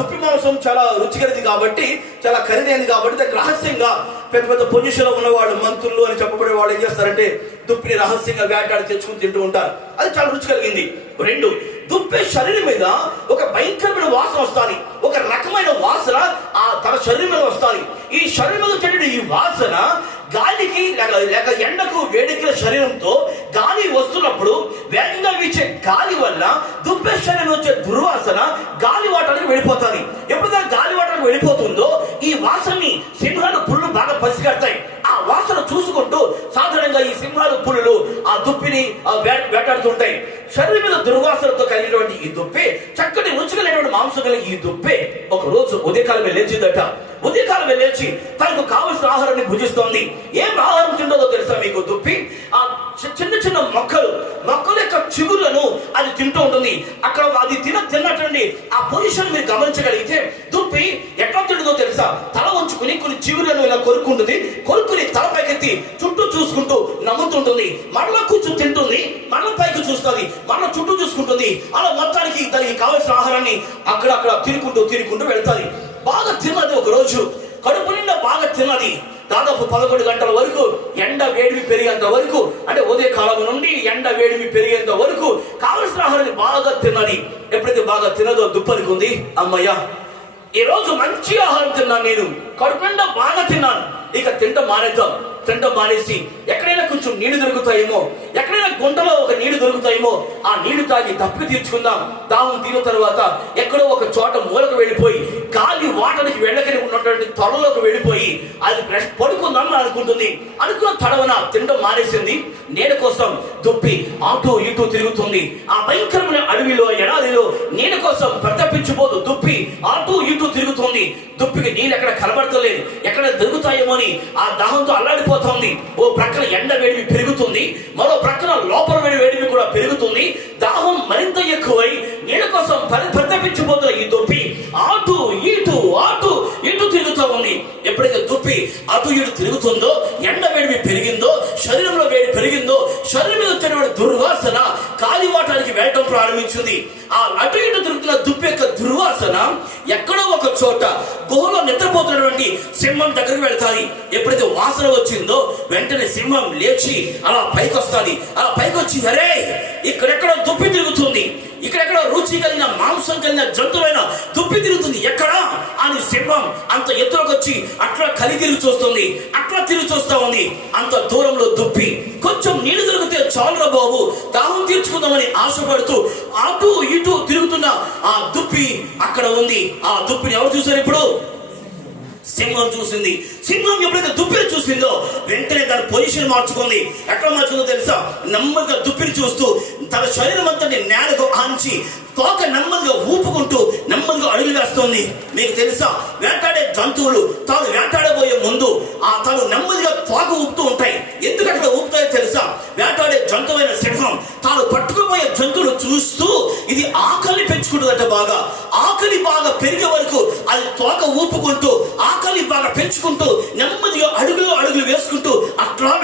దుప్పి మాంసం చాలా రుచికరది కాబట్టి, చాలా ఖరీదైంది కాబట్టి దానికి రహస్యంగా పెద్ద పెద్ద పొజిషన్లో ఉన్నవాళ్ళు, మంత్రులు అని చెప్పబడే వాళ్ళు ఏం చేస్తారంటే దుప్పిని రహస్యంగా వేటాడి తెచ్చుకుని తింటూ ఉంటారు. అది చాలా రుచి కలిగింది. 2, దుప్పి శరీరం మీద ఒక భయంకరమైన వాసన వస్తుంది. ఒక రకమైన వాసన తన శరీరం మీద వస్తుంది. ఈ శరీరం మీద వచ్చేటువంటి ఈ వాసన గాలికి లేక ఎండకు వేడెక్కిన శరీరంతో గాలి వస్తున్నప్పుడు వేగంగా వీచే గాలి వల్ల దుప్పి శరీరం వచ్చే దుర్వాసన గాలి వాటానికి వెళ్ళిపోతుంది. ఎప్పుడైతే గాలి వాటానికి వెళ్ళిపోతుందో ఈ వాసనని సింహాలు, పులులు బాగా పసిగడతాయి. ఆ వాసన చూసుకుంటూ సాధారణంగా ఈ సింహాలు, పులులు ఆ దుప్పిని వేటాడుతుంటాయి. శరీరం మీద దుర్వాసనతో కలిగినటువంటి ఈ దుప్పి, చక్కటి రుచి కలిగినటువంటి మాంసం కలిగి ఈ దుప్పి ఒక రోజు ఉదయకాలమే లేచిందట. ఉదయకాలమే లేచి తనకు కావలసిన ఆహారాన్ని భుజిస్తోంది. ఏం ఆహారం తింటుందో తెలుసా మీకు? దుప్పి ఆ చిన్న చిన్న మొక్కల యొక్క చిగుర్లను అది తింటూ ఉంటుంది. అక్కడ అది తిన్నటువంటి ఆ పొజిషన్ మీరు గమనించగలిగితే దుప్పి ఎట్లా తింటుందో తెలుసా? తల ఉంచుకుని కొన్ని చిగుర్లను ఇలా కొరుక్కుంటుంది. కొరుక్కుని తల పైకెత్తి చుట్టూ చూసుకుంటూ నమ్ముతుంటుంది. మరలా కూర్చుని తింటుంది, మరలా పైకి చూస్తుంది, మరలా చుట్టూ చూసుకుంటుంది. అలా మొత్తానికి దానికి కావలసిన ఆహారాన్ని అక్కడ తినుకుంటూ వెళ్తుంది. బాగా తిన్నది. ఒక రోజు కడుపు నిండా బాగా తిన్నది. దాదాపు 11 గంటల వరకు ఎండ వేడిమి పెరిగేంత వరకు, అంటే ఉదయకాలం నుండి ఎండ వేడిమి పెరిగేంత వరకు కావలసిన ఆహారాన్ని బాగా తిన్నది. ఎప్పుడైతే బాగా తినదో దుప్పనుకుంది, అమ్మయ్యా ఈ రోజు మంచి ఆహారం తిన్నాను, నేను కడుపు నిండా బాగా తిన్నాను, ఇక తింటం మానేసి ఎక్కడైనా కొంచెం నీళ్లు దొరుకుతాయేమో, ఎక్కడైనా గుంటలో ఒక నీళ్లు దొరుకుతాయేమో, ఆ నీళ్లు తాగి తప్పిక తీర్చుకుందాం. దాహం తీరిన తర్వాత ఎక్కడో ఒక చోట మూలకు వెళ్ళిపోయి గాలి వాటనికి వెళ్ళకని ఉన్నటువంటి త్వరలోకి వెళ్ళిపోయి అది పడుకుందాం అనుకుంటుంది. అనుకున్న తడవన తినడం మానేసింది. నీడ కోసం దుప్పి అటు ఇటు తిరుగుతుంది. ఆ భయంకరమైన అడవిలో, ఎడారిలో నీడ కోసం ప్రతపించిపోదు దుప్పి అటు ఇటు తిరుగుతుంది. దుప్పికి నీళ్ళు ఎక్కడ కనబడతలేదు, ఎక్కడ దొరుకుతాయేమో అని ఆ దాహంతో అల్లాడిపోతుంది. ఓ ప్రక్కన ఎండ వేడిమి పెరుగుతుంది, మరో ప్రక్కన లోపల వేడిమి కూడా పెరుగుతుంది. దాహం మరింత ఎక్కువై నీళ్ళ కోసం పరితపించిపోతున్న ఈ దుప్పి అటు ఇటు తిరుగుతూ ఉంది. ఎప్పుడైతే దుప్పి అటు ఇటు తిరుగుతుందో, ఎండ వేడిమి పెరిగిందో, శరీరంలో వేడి పెరిగిందో, శరీరం మీద వచ్చినటువంటి దుర్వాసన కాలివాటానికి వెళ్ళటం ప్రారంభించింది. ఆ అటు ఇటు తిరుగుతున్న దుప్పి యొక్క దుర్వాసన ఎక్కడో ఒక చోట గుహలో నిద్రపోతున్నటువంటి సింహం దగ్గరికి వెళ్తాది. ఎప్పుడైతే వాసన వచ్చిందో వెంటనే సింహం లేచి అలా పైకి వస్తుంది. అలా పైకి వచ్చి, అరే ఇక్కడెక్కడో దుప్పి తిరుగుతుంది, ఇక్కడెక్కడో రుచి కలిగిన మాంసం కలిగిన జంతువైన దుప్పి తిరుగుతుంది, ఎక్కడా అని సింహం అంత ఎత్తులోకి వచ్చి అట్లా తిరిగి చూస్తా ఉంది. అంత దూరంలో దుప్పి కొంచెం నీళ్లు దొరికితే చాలురా బాబు, దాహం తీర్చుకుందామని ఆశపడుతూ అటు ఇటు తిరుగుతున్న ఆ దుప్పి అక్కడ ఉంది. ఆ దుప్పిని ఎవరు చూసారు? ఇప్పుడు సింహం చూసింది. సింహం ఎప్పుడైతే దుప్పిని చూసిందో వెంటనే దాని పొజిషన్ మార్చుకుంది. ఎట్లా మార్చుకుందో తెలుసా? నెమ్మదిగా దుప్పిని చూస్తూ తన శరీరం అంతా నేలకు ఆంచి తోక నెమ్మదిగా ఊపుకుంటూ నెమ్మదిగా అడుగులు వేస్తుంది. మీకు తెలుసా, వేటాడే జంతువులు తాను వేటాడబోయే ముందు తను నెమ్మదిగా తోక ఊపుతూ ఉంటాయి. ఎందుకు అట్లా ఊపుతాయో తెలుసా? వేటాడే జంతువైన సింహం తాను పట్టుకుపోయే జంతువులు చూస్తూ ఇది ఆకలిని పెంచుకుంటుందట. ఆకలి బాగా పెరిగే వరకు అది తోక ఊపుకుంటూ ఆకలి బాగా పెంచుకుంటూ నెమ్మదిగా అడుగులు వేసుకుంటూ అట్లా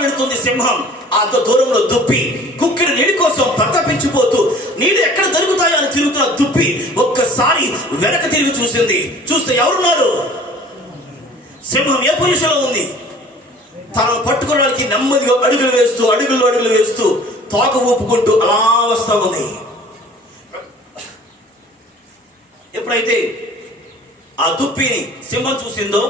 వెళుతుంది సింహం. అంత దూరంలో దుప్పి కుక్కిడి నీటి కోసం ప్రతాపించిపోతూ నీళ్ళు ఎక్కడ దొరుకుతాయో అని తిరుగుతున్న దుప్పి ఒక్కసారి వెనక తిరిగి చూస్తే ఎవరున్నారు? సింహం ఏ పొజిషన్లో ఉంది? తనను పట్టుకోవడానికి నెమ్మదిగా అడుగులు వేస్తూ తోక ఊపుకుంటూ అలా వస్తా ఉంది. ఎప్పుడైతే ఆ దుప్పిని సింహం చూసిందో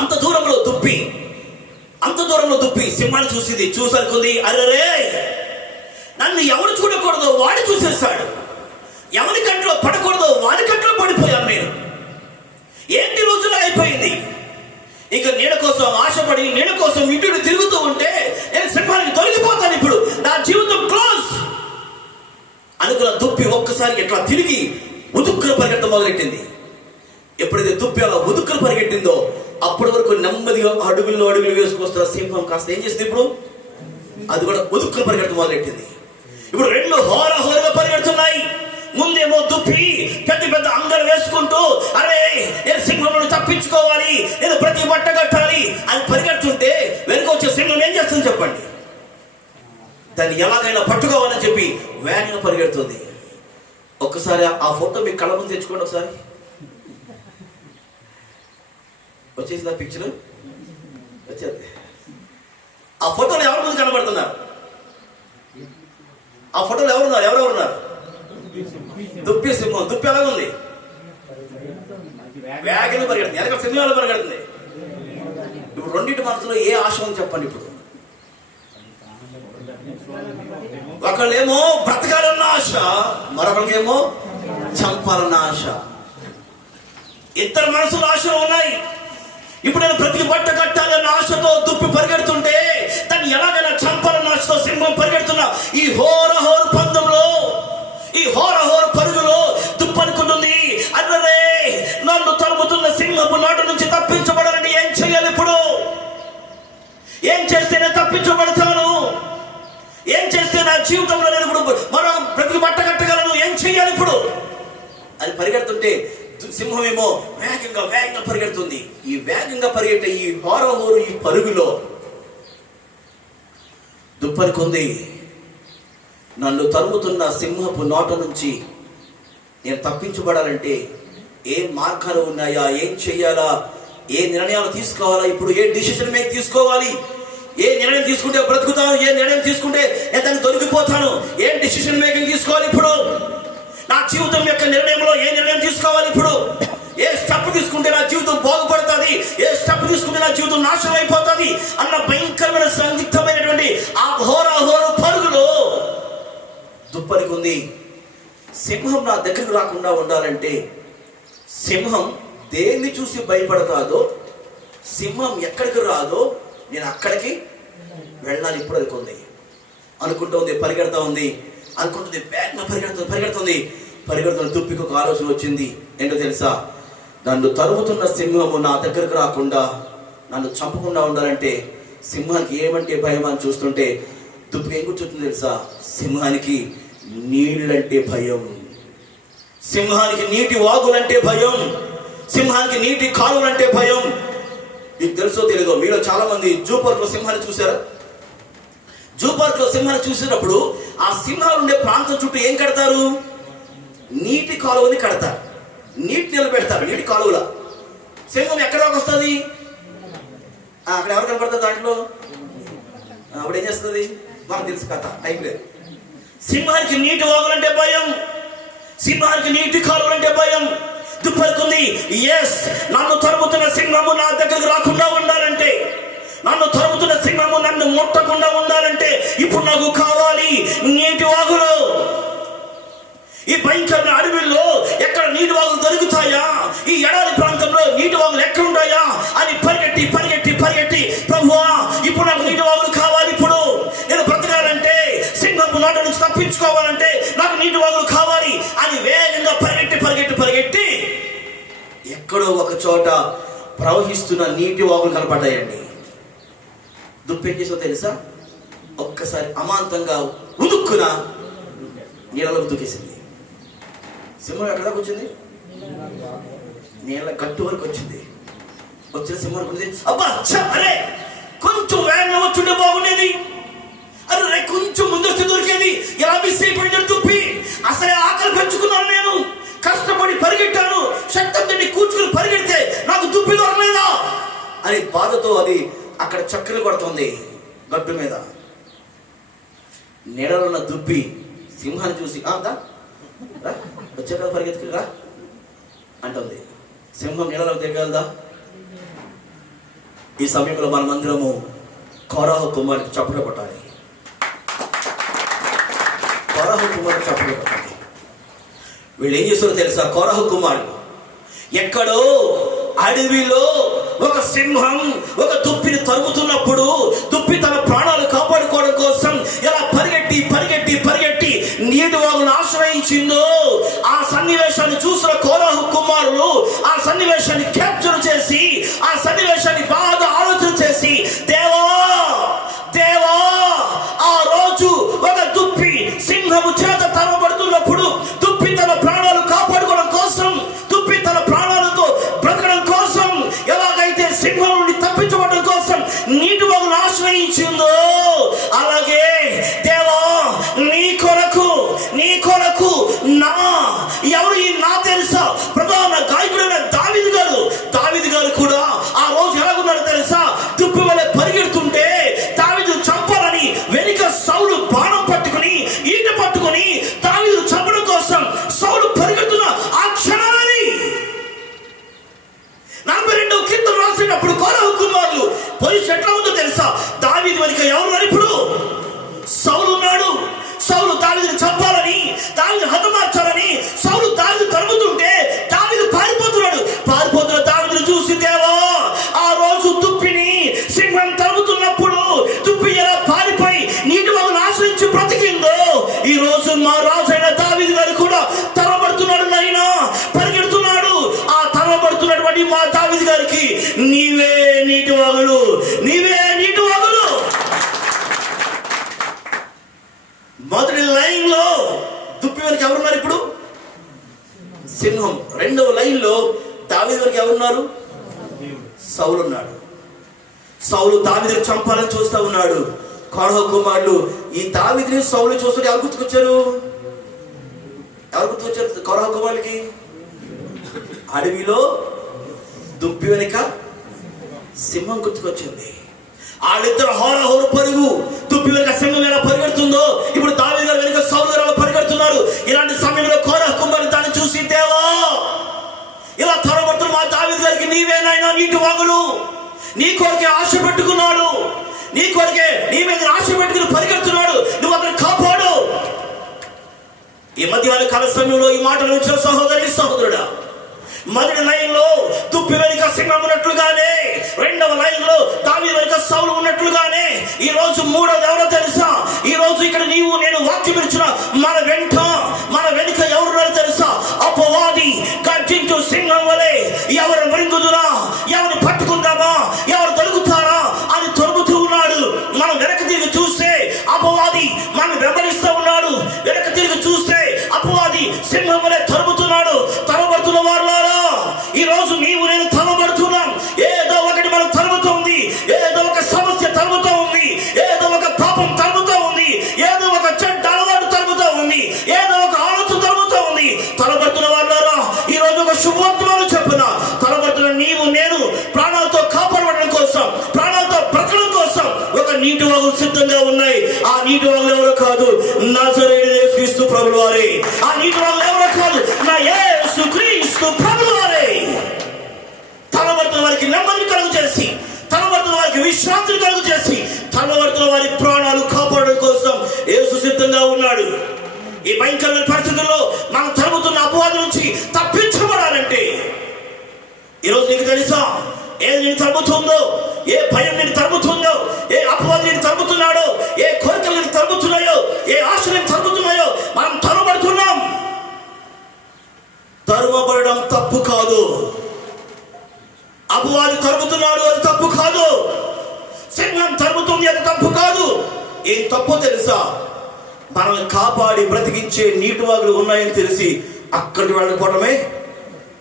అంత దూరంలో దుప్పి సింహాన్ని చూసనుకుంది, అరే నన్ను ఎవరు చూడకూడదో వాడు చూసేస్తాడు, ఎవరి కంట్లో పడకూడదో వాడి కంట్లో పడిపోయాను నేను. ఏంటి రోజులు అయిపోయింది, ఇక నీడ కోసం ఆశపడి నీడ కోసం ఇటు తిరుగుతూ ఉంటే నేను సింహానికి తొలగిపోతాను, ఇప్పుడు నా జీవితం క్లోజ్ అనుకున్న దుప్పి ఒక్కసారి ఇట్లా తిరిగి ఉదుక్కున పరిగెత్తడం మొదలెట్టింది. ఎప్పుడైతే దుప్పి అలా ఉదుక్కున పరిగెట్టిందో అప్పటి వరకు నెమ్మదిగా అడుగులు వేసుకొస్తున్న సింహం కాస్త ఏం చేసింది? ఇప్పుడు అది కూడా ఉదుక్కున పరిగెత్తడం మొదలెట్టింది. ఇప్పుడు రెండు హోరగా పరిగెడుతున్నాయి. ముందేమో దుప్పి పెద్ద అంగలు వేసుకుంటూ, అరే నేను సింహం ప్రతి బట్ట కట్టాలి అని పరిగెడుతుంటే వెనుక వచ్చే సింహం ఏం చేస్తుంది చెప్పండి? దాన్ని ఎలాగైనా పట్టుకోవాలని చెప్పి వేగంగా పరిగెడుతుంది. ఒక్కసారి ఆ ఫోటో మీ కళ్ళ ముందు తెచ్చుకోండి. ఒకసారి వచ్చేసింది ఆ పిక్చర్, వచ్చేది. ఆ ఫోటోలో ఎవరి ముందు కనబడుతున్నారు? ఆ ఫోటోలో ఎవరున్నారు? ఎవరెవరున్నారు? దుప్పి సింహం. దుప్పి ఎలాగుంది? వేగంగా పరిగెడుతుంది. వెనక సింహాలు పరిగెడుతుంది. ఇప్పుడు రెండింటి మనసులో ఏ ఆశ ఉంది చెప్పండి? ఇప్పుడు ఒకళ్ళేమో బ్రతకాలన్న ఆశ, మరొకరికేమో చంపాలన్న ఆశ. ఇద్దరు మనసులు ఆశలు ఉన్నాయి. ఇప్పుడు నేను ప్రతి బట్ట కట్టాలన్న ఆశతో దుప్పి పరిగెడుతుంటే దాన్ని ఎలాగైనా చంపాలన్న ఆశతో సింహం పరిగెడుతున్నా ఈ హోరహోరు పందెంలో, ఈ హోరహోరు పరుగులో దుప్పి అనుకుంటుంది, అన్నరే నన్ను తరుముతున్న సింహపు నాటు నుంచి తప్పించబడాలని ఏం చేయాలి? ఇప్పుడు ఏం చేస్తే నేను తప్పించబడతాను? ఏం చేస్తే నా జీవితంలో నేను ఇప్పుడు మరో ప్రతి బట్ట కట్టగలను? ఏం చెయ్యాలి ఇప్పుడు అని పరిగెడుతుంటే సింహం ఏమో వేగంగా వేగంగా పరిగెడుతుంది. ఈ వేగంగా పరిగెట్టే ఈ హోరహోరు ఈ పరుగులో దుప్పనుకుంది, నన్ను తరుముతున్న సింహపు నోట నుంచి నేను తప్పించబడాలంటే ఏ మార్గాలు ఉన్నాయా? ఏం చెయ్యాలా? ఏ నిర్ణయాలు తీసుకోవాలా? ఇప్పుడు ఏ డిసిషన్ మేక్ తీసుకోవాలి? ఏ నిర్ణయం తీసుకుంటే బ్రతుకుతాను? ఏ నిర్ణయం తీసుకుంటే నేను దాన్ని దొరికిపోతాను? ఏం డిసిషన్ మేకింగ్ తీసుకోవాలి ఇప్పుడు? నా జీవితం యొక్క నిర్ణయంలో ఏ నిర్ణయం తీసుకోవాలి ఇప్పుడు? ఏ స్టెప్ తీసుకుంటే నా జీవితం బాగుపడుతుంది? ఏ స్టెప్ తీసుకుంటే నా జీవితం నాశనం అయిపోతుంది అన్న భయంకరమైన సందిగ్ధమైనటువంటి ఆ హోరాహోరు పరుగులో దుప్పరికి ఉంది. సింహం నా దగ్గరకు రాకుండా ఉండాలంటే, సింహం దేన్ని చూసి భయపడతాదో, సింహం ఎక్కడికి రాదో నేను అక్కడికి వెళ్ళాలి. ఇప్పుడు అనుకుంది, అనుకుంటుంది, పరిగెడతా ఉంది, అనుకుంటుంది, వేగంగా పరిగెడుతుంది. దుప్పికి ఒక ఆలోచన వచ్చింది. ఏంటో తెలుసా? నన్ను తరుముతున్న సింహము నా దగ్గరకు రాకుండా, నన్ను చంపకుండా ఉండాలంటే సింహానికి ఏమంటే భయం అని చూస్తుంటే దుప్పికి ఏం కూర్చుంటుంది తెలుసా? సింహానికి నీళ్ళంటే భయం, సింహానికి నీటి వాగులంటే భయం, సింహానికి నీటి కాలువలంటే భయం. మీకు తెలుసో తెలీదో, మీలో చాలా మంది జూ పార్క్ లో సింహాన్ని చూసారా? జూ పార్క్ లో సింహాన్ని చూసినప్పుడు ఆ సింహాలు ఉండే ప్రాంతం చుట్టూ ఏం కడతారు? నీటి కాలువని కడతారు, నీటి నిలబెడతారు. నీటి కాలువల సింహం ఎక్కడ దాకా వస్తుంది? అక్కడ ఎవరు కనపడతారు దాంట్లో? అప్పుడు ఏం చేస్తుంది మనకు తెలుసు కథ, టైం లేదు. సింహానికి నీటి వాగులంటే భయం, సింహానికి నీటి కాలువలంటే భయం. దుప్పనుకుంది, ఎస్, నన్ను తరుముతున్న సింహము నా దగ్గరకు రాకుండా ఉండాలంటే, నన్ను తరుముతున్న సింహము నన్ను ముట్టకుండా ఉండాలంటే ఇప్పుడు నాకు కావాలి నీటి వాగులు. ఈ భయంకరమైన అడవిలో ఎక్కడ నీటి వాగులు దొరుకుతాయా? ఈ ఎడారి ప్రాంతంలో నీటి వాగులు ఎక్కడ ఉంటాయా అని పరిగెట్టి పరిగెట్టి పరిగెట్టి, ప్రభువా ఇప్పుడు నాకు నీటి వాగులు కావాలి. ఇప్పుడు నేను బ్రతకాలంటే, సింహపు నోట నుంచి తప్పించుకోవాలంటే నాకు నీటి వాగులు కావాలి అని వేగంగా పరిగెట్టి పరిగెట్టి పరిగెట్టి ఎక్కడో ఒక చోట ప్రవహిస్తున్న నీటి వాగులు కనపడ్డాయండి. దుప్పెక్కేసో తెలుసా? ఒక్కసారి అమాంతంగా ఉదుక్కున నీళ్ళలోకి దూకేసింది. సింహం ఎక్కడ దాకా వచ్చింది? నీళ్ళ గట్టు వరకు వచ్చింది. వచ్చిన సింహం అనుకున్నది, అబ్బా అరే కొంచెం వేగంగా వచ్చుంటే బాగుండేది, అరే కొంచెం ముందొస్తే దొరికేది, ఎలా మిస్ అయిపోయిందని దుప్పి. అసలే ఆకలి పెంచుకున్నాను, నేను కష్టపడి పరిగెట్టాను, శక్తంతో కూర్చుని పరిగెడితే నాకు దుప్పి దొరకలేదా అని బాధతో అది అక్కడ చక్కలు కొడుతుంది గట్టు మీద. నీడలో ఉన్న దుప్పి సింహాన్ని చూసి వచ్చే కదా పరిగెత్తుకురా అంటుంది. సింహం నీడలో దిగలదా? ఈ సమయంలో మనమందరము కోరాహు కుమారుడికి చప్పట్లు కొట్టాలి. కోరాహు కుమారుడు చప్పట్లు కొట్టాలి. వీళ్ళు ఏం చేస్తారో తెలుసా? కోరాహు కుమారుడు ఎక్కడో అడవిలో ఒక సింహం ఒక దుప్పిని తరుముతున్నప్పుడు దుప్పి తన ప్రాణాలు కాపాడుకోవడం కోసం ఎలా పరిగెట్టి పరిగెట్టి పరిగెట్టి నీటి వాగును ఆశ్రయించిందో, ఆ సన్నివేశాన్ని చూసిన కోరాహు కుమారులు ఆ సన్నివేశాన్ని క్యాప్చర్ చేసి, ఆ సన్నివేశాన్ని బాగా ఆలోచన చేసి, దేవా దేవా, ఆ రోజు ఒక దుప్పి సింహము చేత తరమబడుతున్నప్పుడు దుప్పి తన ప్రాణాలు కాపాడుకోవడం కోసం, దుప్పి తన ప్రాణాలతో బ్రతకడం కోసం ఎలాగైతే సింహం వచ్చినప్పుడు కోరహు కుమారులు పొజిషన్ ఎట్లా ఉందో తెలుసా? దావీదు వెనుక ఎవరు? ఇప్పుడు సౌలు ఉన్నాడు. సౌలు దావీదుని చంపాలని, దావీదుని హతమార్చాలని సౌలు దావీదు తరుముతుంటే దావీదు పారిపోతున్నాడు. పారిపోతున్న దావీదుని చూసి, దేవా, ఆ రోజు దుప్పిని సింహం తరుముతున్నప్పుడు దుప్పి ఎలా పారిపోయి నీటి వాగును ఆశ్రయించి బ్రతికిందో, ఈ రోజు మా రాజైన దావీదు గారు కూడా తరబడుతున్నాడు నాయనా, పరిగెడుతున్నాడు. ఆ తరబడుతున్నటువంటి మా దావీదు గారికి నీవే నీటి వాగులు, నీవే నీటి వాగులు. మొదటి లైన్ లో దుప్పి వెనక ఎవరున్నారు? ఇప్పుడు సింహం. రెండవ లైన్ లో దావీదు వెనక ఎవరున్నారు? సౌలు ఉన్నాడు. సౌలు దావీదుని చంపాలని చూస్తా ఉన్నాడు. కోరహు కుమారులు ఈ దావీదుని సౌలు చూస్తుంటే ఎవరు గుర్తుకొచ్చారు? ఎవరు గుర్తుకొచ్చారు కోరహు కుమారులకి? అడవిలో దుప్పి వెనుక సింహం గుర్తుకొచ్చింది. వాళ్ళిద్దరు హోరహోరు పరుగు. దుప్పి వెనుక సింహం ఎలా పరిగెడుతుందో ఇప్పుడు దావీదు గారు వెనుక సౌలు గారు పరిగెడుతున్నారు. ఇలాంటి సమయంలో కోరహు కుమారులు దాన్ని చూసి, దేవా, ఇలా తరబడుతున్న మా దావీదు గారికి నీవేనైనా నీటి వాగులు. నీ కొరకే ఆశ పెట్టుకున్నాడు, నీ కొరకే నీ మీద ఆశ పెట్టుకుని పరిగెడుతున్నాడు, నువ్వు అతను కాపాడు. ఈ మధ్య కాల సమయంలో ఈ మాటలు వచ్చిన సహోదరి సహోదరుడా, మొదటి లైన్ లో దుప్పి వెనుక సింహం ఉన్నట్లుగానే, రెండవ లైన్ లో దావీదు వెనుక సౌలు ఉన్నట్లుగానే, ఈ రోజు మూడవది ఎవరో తెలుసా? ఈ రోజు ఇక్కడ నీవు నేను వాక్యం ఇచ్చిన మన వెనుక ఎవరున్నారో తెలుసా? అపవాది గర్జించు సింహం వలె ఎవరు మృంగుదురా, ఎవరు పట్టుకుందామా, ఎవరు దొరుకుతారా అని తొలుగుతూ ఉన్నాడు. మనం వెనక తిరిగి చూస్తే అపవాది మనం వెంబడిస్తూ ఉన్నాడు. వెనక తిరిగి చూస్తే అపవాది సింహం వలె తరుముతున్నాడు. తరబడుతున్న వారులారా, ఈ రోజు నీవు నేను తరబడుతున్నాం. ఏదో ఒకటి మనం తరుముతోంది, ఏదో ఒక సమస్య తరుముతూ ఉంది, ఏదో ఒక పాపం తరుముతూ ఉంది, ఏదో ఒక చెడ్డ అలవాటు తరుముతూ ఉంది, ఏదో ఒక ఆలోచన తరుముతూ ఉంది. తరబడుతున్న వారులారా, ఈ రోజు ఒక శుభవర్తమానం చెప్పున. తరబడుతున్న నీవు నేను ప్రాణాలతో కాపాడడం కోసం, ప్రాణాలతో బ్రతకడం కోసం ఒక నీటి వాగులు సిద్ధంగా ఉన్నాయి. ఆ నీటి వాగులు ఎవరో కాదు, నజరేయుడైన యేసుక్రీస్తు ప్రభువు వారే. ఆ నీటి వాగులు ఎవరో కాదు, నా యేసుక్రీస్తు ప్రభువు వారే. తలబడుతున్న వారికి నెమ్మది కలుగు చేసి, తలబడుతున్న వారికి విశ్రాంతిని కలుగు చేసి, తలబడుతున్న వారి ప్రాణాలు కాపాడడం కోసం యేసు సిద్ధంగా ఉన్నాడు. ఈ భయంకరమైన పరిస్థితుల్లో మనం తరుగుతున్న అపవాది నుంచి తప్పించబడాలంటే ఈరోజు నీకు తెలుసా ఏది నేను తరుగుతుందో, ఏ భయం నేను తరుగుతుందో, ఏ అపవాది నేను తరుగుతున్నాడో, ఏ కోరికలు నేను తరుగుతున్నాయో, ఏ ఆశలు నేను తరుగుతున్నాయో మనం తరబడుతున్నాం. తరుమబడడం తప్పు కాదు. అపవాది తరుముతున్నాడు, అది తప్పు కాదు. సింహం తరుముతుంది, అది తప్పు కాదు. ఏం తప్పో తెలుసా? మనల్ని కాపాడి బ్రతికించే నీటి వాగులు ఉన్నాయని తెలిసి అక్కడికి వెళ్ళకపోవడమే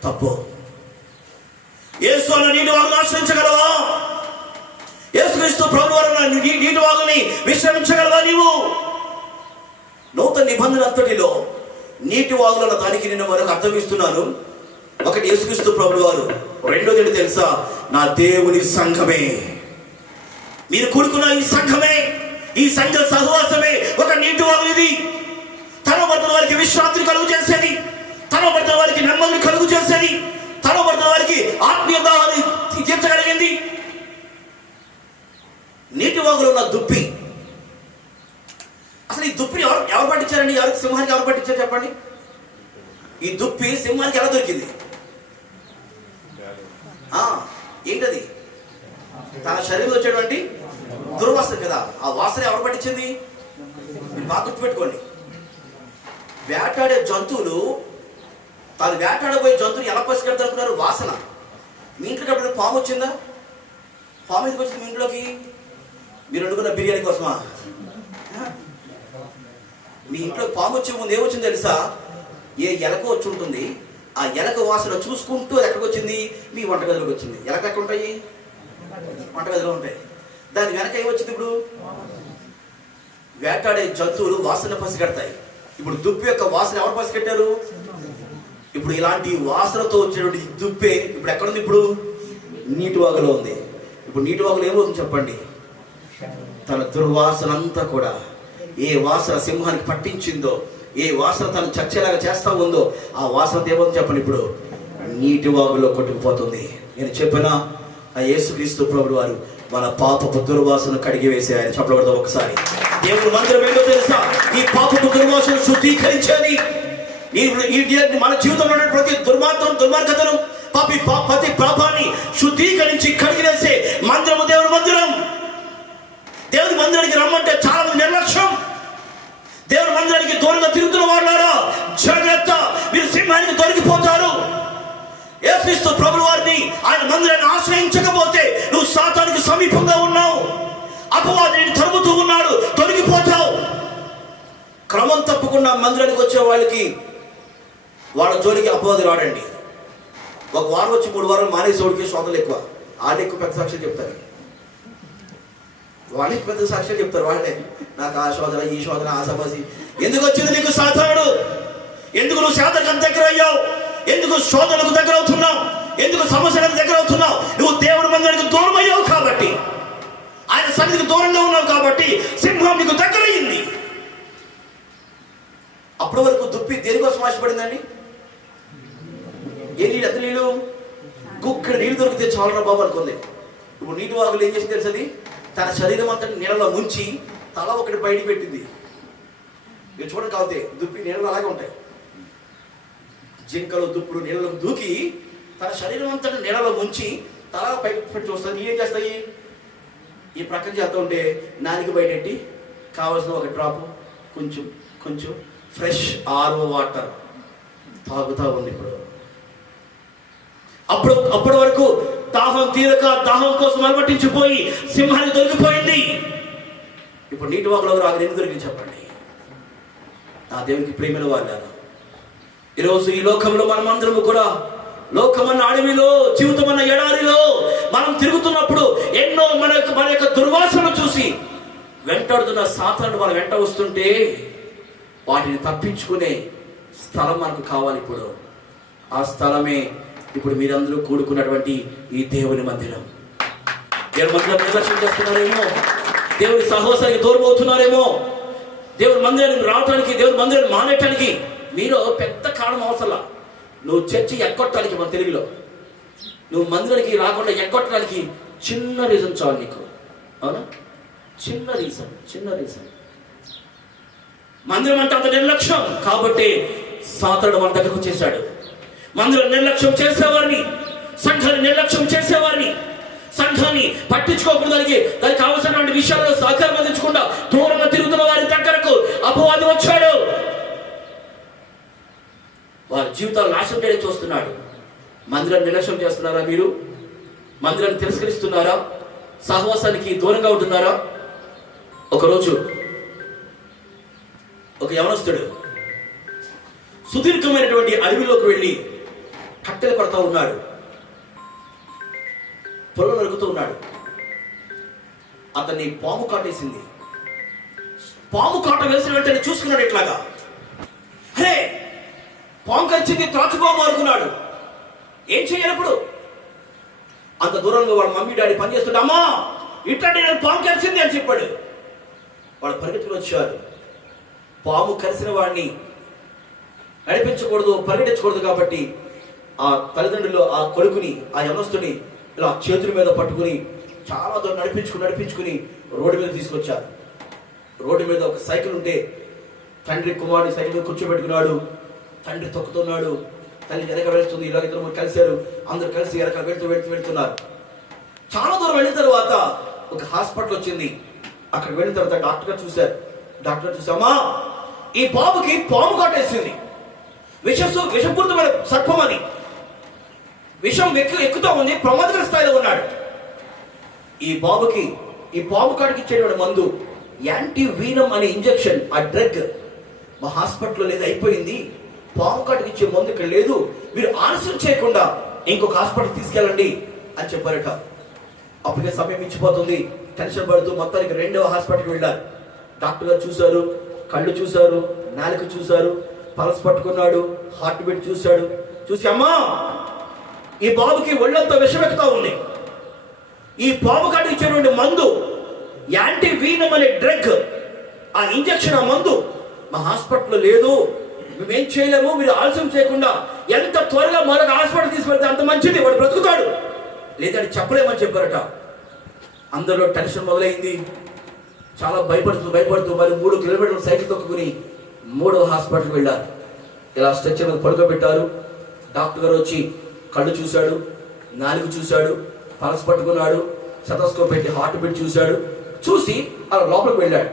తప్పు. యేసు అన్న నీటి వాగులు ఆశ్రయించగలవా? యేసుక్రీస్తు ప్రభువారు నీటి వాగుని విశ్రమించగలవా? నీవు నూతన నిబంధన అంతటిలో నీటి వాగుల దానికి నేను మరొక అర్థం ఇస్తున్నాను. ఒకటి యేసుక్రీస్తు ప్రభువారు, రెండోది ఏంటి తెలుసా? నా దేవుని సంఘమే. మీరు కూడుకున్న ఈ సంఘమే, ఈ సంఘ సహవాసమే ఒక నీటి వాగులు. ఇది తనబడుతున్న వారికి విశ్రాంతిని కలుగు చేసేది, తనబడుతున్న వారికి నెమ్మదిని కలుగు చేసేది, తనబడుతున్న వారికి ఆత్మీయ దాహాన్ని తీర్చగలిగింది. నీటి వాగులో ఉన్న దుప్పి. అసలు ఈ దుప్పిని ఎవరు పట్టించారండి? సింహానికి ఎవరు పట్టించారు చెప్పండి? ఈ దుప్పి సింహానికి ఎలా దొరికింది? ఏంటది? తన శరీరంలో వచ్చేటువంటి దుర్వాసన కదా. ఆ వాసన ఎవరు పట్టించింది? మీరు బాగా గుర్తుపెట్టుకోండి. వేటాడే జంతువులు, తాను వేటాడబోయే జంతువులు ఎలా పసిగడతారు? వాసన. మీ ఇంట్లోకి ఎప్పుడైనా పాము వచ్చిందా? పాము ఎందుకు వచ్చింది మీ ఇంట్లోకి? మీరు వండుకున్న బిర్యానీ కోసమా? మీ ఇంట్లో పాము వచ్చే ముందు ఏమొచ్చింది తెలుసా? ఏ ఎలక వచ్చి ఉంటుంది. ఆ ఎలక వాసన చూసుకుంటూ ఎక్కడికి వచ్చింది? మీ వంటగదిలోకి వచ్చింది. ఎలక ఎక్కడ ఉంటాయి? వంటగదిలో ఉంటాయి. దాని వెనక ఏమొచ్చింది? ఇప్పుడు వేటాడే జంతువులు వాసన పసిగడతాయి. ఇప్పుడు దుప్పి యొక్క వాసన ఎవరు పసిగట్టారు? ఇప్పుడు ఇలాంటి వాసనతో వచ్చినటువంటి దుప్పే ఇప్పుడు ఎక్కడుంది? ఇప్పుడు నీటి వాగులో ఉంది. ఇప్పుడు నీటి వాగులో ఏమవుతుంది చెప్పండి? తన దుర్వాసన అంతా కూడా, ఏ వాసన సింహానికి పట్టించిందో, ఏ వాసన తను చచ్చేలాగా చేస్తా ఉందో, ఆ వాసన ఏమవుతుంది చెప్పండి? ఇప్పుడు నీటి వాగులో కొట్టుకుపోతుంది. నేను చెప్పిన ఆ యేసుక్రీస్తు ప్రభువు వారు మన పాపపు దుర్వాసన కడిగి వేసేయాలి. చెప్పబడతాం ఒకసారి. దేవుడు మందిరం ఏంటో తెలుసా? ఈ పాపపు దుర్వాసన శుద్ధీకరించేది. మన జీవితంలో ప్రతి దుర్మార్గతను ప్రతి పాపాన్ని శుద్ధీకరించి కడిగివేసే మందిరము దేవుని మందిరం. దేవుని మందిరానికి రమ్మంటే చాలా మంది నిర్లక్ష్యం. దేవుని మందిరానికి దూరంగా తిరుగుతున్న వాళ్ళారా, జాగ్రత్త, మీరు సింహానికి దొరికిపోతారు. యేసుక్రీస్తు ప్రభువు వారిని, ఆయన మందిరాన్ని ఆశ్రయించకపోతే నువ్వు సాతానికి సమీపంగా ఉన్నావు. అపవాదిని తరుముతూ ఉన్నాడు, తొలగిపోతావు. క్రమం తప్పకుండా మందిరానికి వచ్చే వాళ్ళ జోలికి అపవాది రాడండి. ఒక వారం వచ్చి 3 వారాలు మానేసేవాడికి శోధనలు ఎక్కువ. వాళ్ళే ఎక్కువ పెద్ద సాక్ష్యం చెప్తారు. వాళ్ళే పెద్ద సాక్ష్యం చెప్తారు. వాళ్ళే నాకు ఆ శోధన, ఈ శోధన, ఆ సమస్య. ఎందుకు వచ్చింది నీకు సాతానుడు? ఎందుకు నువ్వు శాతకం దగ్గర అయ్యావు? ఎందుకు శోధనకు దగ్గర అవుతున్నావు? ఎందుకు సమస్యలకు దగ్గర అవుతున్నావు? నువ్వు దేవుడి మందిరానికి దూరం అయ్యావు కాబట్టి, ఆయన సన్నిధికి దూరంగా ఉన్నావు కాబట్టి సింహం నీకు దగ్గర అయ్యింది. అప్పటి వరకు దుప్పి దేనికోసం ఆశపడిందండి? ఏ నీళ్ళు, ఎంత నీళ్ళు? కుక్కడ నీళ్ళు దొరికితే చాలరా బాబు అనుకుంది. ఇప్పుడు నీటి వాగులు ఏం చేసి తెలుసది? తన శరీరం అంతా నీళ్ళలో ముంచి తల ఒకటి బయటికి పెట్టింది. మీరు చూడండి, కావుతే దుప్పి నీళ్ళు అలాగే ఉంటాయి. జింకలు, దుప్పులు నీళ్ళలో దూకి తన శరీరం అంతా నీళ్ళలో ముంచి తల పైకి పెట్టి చూస్తుంది. నీళ్ళు ఏం చేస్తాయి? ఈ ప్రక్కన చేస్తూ ఉంటే నానికి బయటెట్టి కావాల్సిన ఒక డ్రాప్ కొంచెం కొంచెం ఫ్రెష్ ఆర్ఓ వాటర్ తాగుతా ఉంది. అప్పటి వరకు దాహం తీరక, దాహం కోసం అలమటించిపోయి సింహానికి దొరికిపోయింది. ఇప్పుడు నీటి వాకులో రాగా ఎందుకు దొరికి చెప్పండి? నా దేవునికి ప్రేమల వాళ్ళ ఈరోజు ఈ లోకంలో మనమందరము కూడా లోకమన్న అడవిలో, జీవితమన్న ఎడారిలో మనం తిరుగుతున్నప్పుడు ఎన్నో మన యొక్క దుర్వాసనలు చూసి వెంటాడుతున్న సాతానుడు మన వెంట వస్తుంటే వాటిని తప్పించుకునే స్థలం మనకు కావాలి. ఇప్పుడు ఆ స్థలమే ఇప్పుడు మీరందరూ కూడుకున్నటువంటి ఈ దేవుని మందిరం. దేవుని మందిరం నిర్లక్ష్యం చేస్తున్నారేమో, దేవుని సహోదరికి దూరం అవుతున్నారేమో. దేవుని మందిరానికి రావటానికి, దేవుని మందిరాన్ని మానేయటానికి మీలో పెద్ద కారణం అవసరం. నువ్వు చర్చి ఎక్కొట్టడానికి, మన తెలుగులో నువ్వు మందిరానికి రాకుండా ఎక్కొట్టడానికి చిన్న రీజన్ చాలు నీకు. అవునా? చిన్న రీజన్. మందిరం అంటే అంత నిర్లక్ష్యం కాబట్టి సాతానుడు మన దగ్గరకు చేశాడు. మందిరం నిర్లక్ష్యం చేసేవారిని, సంఘాన్ని నిర్లక్ష్యం చేసేవారిని, సంఘాన్ని పట్టించుకోకుండా దానికి అవసరమైన విషయాల్లో సహకారం అందించకుండా దూరంగా తిరుగుతున్న వారి దగ్గరకు అపవాది వచ్చాడు. వారి జీవితాలు నాశనం చేయడం చూస్తున్నాడు. మందిరాన్ని నిర్లక్ష్యం చేస్తున్నారా? మీరు మందిరాన్ని తిరస్కరిస్తున్నారా? సహవాసానికి దూరంగా ఉంటున్నారా? ఒకరోజు ఒక యవనస్తుడు సుదీర్ఘమైనటువంటి అడవిలోకి వెళ్ళి కట్టెలు కొడతా ఉన్నాడు, పొలం నరుకుతూ ఉన్నాడు. అతన్ని పాము కాటేసింది. పాము కాట వేసిన వెంటనే చూసుకున్నాడు ఇట్లాగా, హే పాము కరిచింది, త్రాచుపాము అనుకున్నాడు. ఏం చేయాలప్పుడు? అంత దూరంగా వాళ్ళ మమ్మీ డాడీ పనిచేస్తుంటే, అమ్మా ఇట్లాంటి నేను పాము కరిచింది అని చెప్పాడు. వాళ్ళు పరిగెత్తుకుని వచ్చారు. పాము కరిసిన వాడిని నడిపించకూడదు, పరిగెట్టించకూడదు కాబట్టి ఆ తల్లిదండ్రులు ఆ కొడుకుని, ఆ యవనస్తుని ఇలా చేతుల మీద పట్టుకుని చాలా దూరం నడిపించుకుని రోడ్డు మీద తీసుకొచ్చారు. రోడ్డు మీద ఒక సైకిల్ ఉంటే తండ్రి కుమారుడి సైకిల్ మీద కూర్చోబెట్టుకున్నాడు. తండ్రి తొక్కుతున్నాడు, తల్లి వెనక వెళ్తుంది. ఇలా ఇద్దరు కలిశారు. అందరూ కలిసి వెనక వెళ్తున్నారు. చాలా దూరం వెళ్ళిన తర్వాత ఒక హాస్పిటల్ వచ్చింది. అక్కడ వెళ్ళిన తర్వాత డాక్టర్ గారు చూసామా ఈ బాబుకి పాము కాటేసింది, విషపూరితమైన సర్పం అని, విషం ఎక్కుతూ ఉంది, ప్రమాదకర స్థాయిలో ఉన్నాడు. ఈ బాబుకి ఈ పాము కాటుకి ఇచ్చేటువంటి మందు యాంటీ వీనం అనే ఇంజెక్షన్, ఆ డ్రగ్ మా హాస్పిటల్లో లేదు, అయిపోయింది. పాము కాటుకి ఇచ్చే మందు ఇక్కడ లేదు, మీరు ఆలస్యం చేయకుండా ఇంకొక హాస్పిటల్ తీసుకెళ్ళండి అని చెప్పారట. అప్పటికే సమయం ఇచ్చిపోతుంది. టెన్షన్ పడుతూ మొత్తానికి 2వ హాస్పిటల్కి వెళ్ళారు. డాక్టర్ గారు చూశారు, కళ్ళు చూశారు, నాలుక చూశారు, పల్స్ పట్టుకున్నాడు, హార్ట్ బీట్ చూశాడు. చూసి అమ్మా ఈ బాబుకి ఒళ్ళంతా విషమెక్కుతా ఉంది, ఈ పాము కాటుకి ఇచ్చేటువంటి మందు యాంటీ వీనం అనే డ్రగ్, ఆ ఇంజక్షన్, ఆ మందు మా హాస్పిటల్లో లేదు, మేమేం చేయలేము, మీరు ఆలస్యం చేయకుండా ఎంత త్వరగా మరొక హాస్పిటల్ తీసుకెళ్తే అంత మంచిది, వాడు బ్రతుకుతాడు. లేదంటే చెప్పలేమని చెప్పారట. అందరిలో టెన్షన్ మొదలైంది. చాలా భయపడుతూ మరి 3 కిలోమీటర్లు సైకిల్ తొక్కుని 3వ హాస్పిటల్కి వెళ్ళారు. ఇలా స్ట్రెచ్చర్ మీద పడుకోబెట్టారు. డాక్టర్ గారు వచ్చి కళ్ళు చూశాడు, నాలుగు చూశాడు, పల్స్ పట్టుకున్నాడు, స్టెతస్కోప్ పెట్టి హార్ట్ బీట్ చూశాడు. చూసి అలా లోపలికి వెళ్ళాడు.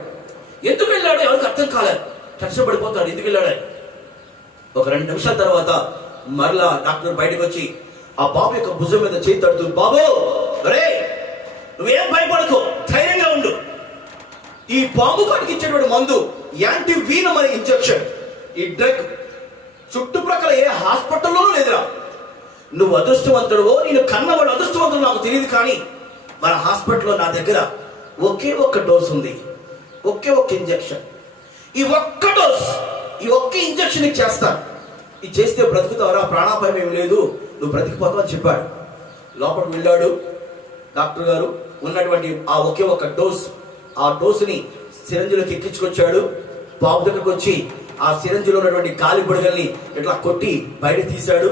ఎందుకు వెళ్ళాడు ఎవరికి అర్థం కాలేదు. టెన్షన్ పడిపోతాడు ఎందుకు వెళ్ళాడు. ఒక 2 నిమిషాల తర్వాత మరలా డాక్టర్ బయటకు వచ్చి ఆ బాబు యొక్క భుజం మీద చేయి తడుతూ, బాబు రే నువ్వేం భయపడకు, ధైర్యంగా ఉండు. ఈ పాము కాటికి ఇచ్చేటువంటి మందు యాంటీ వీనమ్ అనే ఇంజెక్షన్. ఈ డ్రగ్ చుట్టుప్రక్కల ఏ హాస్పిటల్లోనూ లేదురా. నువ్వు అదృష్టవంతుడువో నేను కన్నవాడు అదృష్టవంతుడు నాకు తెలియదు, కానీ మన హాస్పిటల్లో నా దగ్గర ఒకే ఒక్క డోస్ ఉంది, ఒకే ఒక్క ఇంజెక్షన్. ఈ ఒక్క డోస్, ఈ ఒక్క ఇంజెక్షన్ చేస్తాను. ఇది చేస్తే బ్రతుకుతావరా, ప్రాణాపాయం ఏమి లేదు, నువ్వు బ్రతికిపోతావు అని చెప్పాడు. లోపలికి వెళ్ళాడు. డాక్టర్ గారు ఉన్నటువంటి ఆ ఒకే ఒక్క డోస్, ఆ డోసుని సిరంజిలోకి ఎక్కించుకొచ్చాడు. బాబు దగ్గరకు వచ్చి ఆ సిరంజిలో ఉన్నటువంటి గాలి బుడగల్ని ఇట్లా కొట్టి బయట తీశాడు.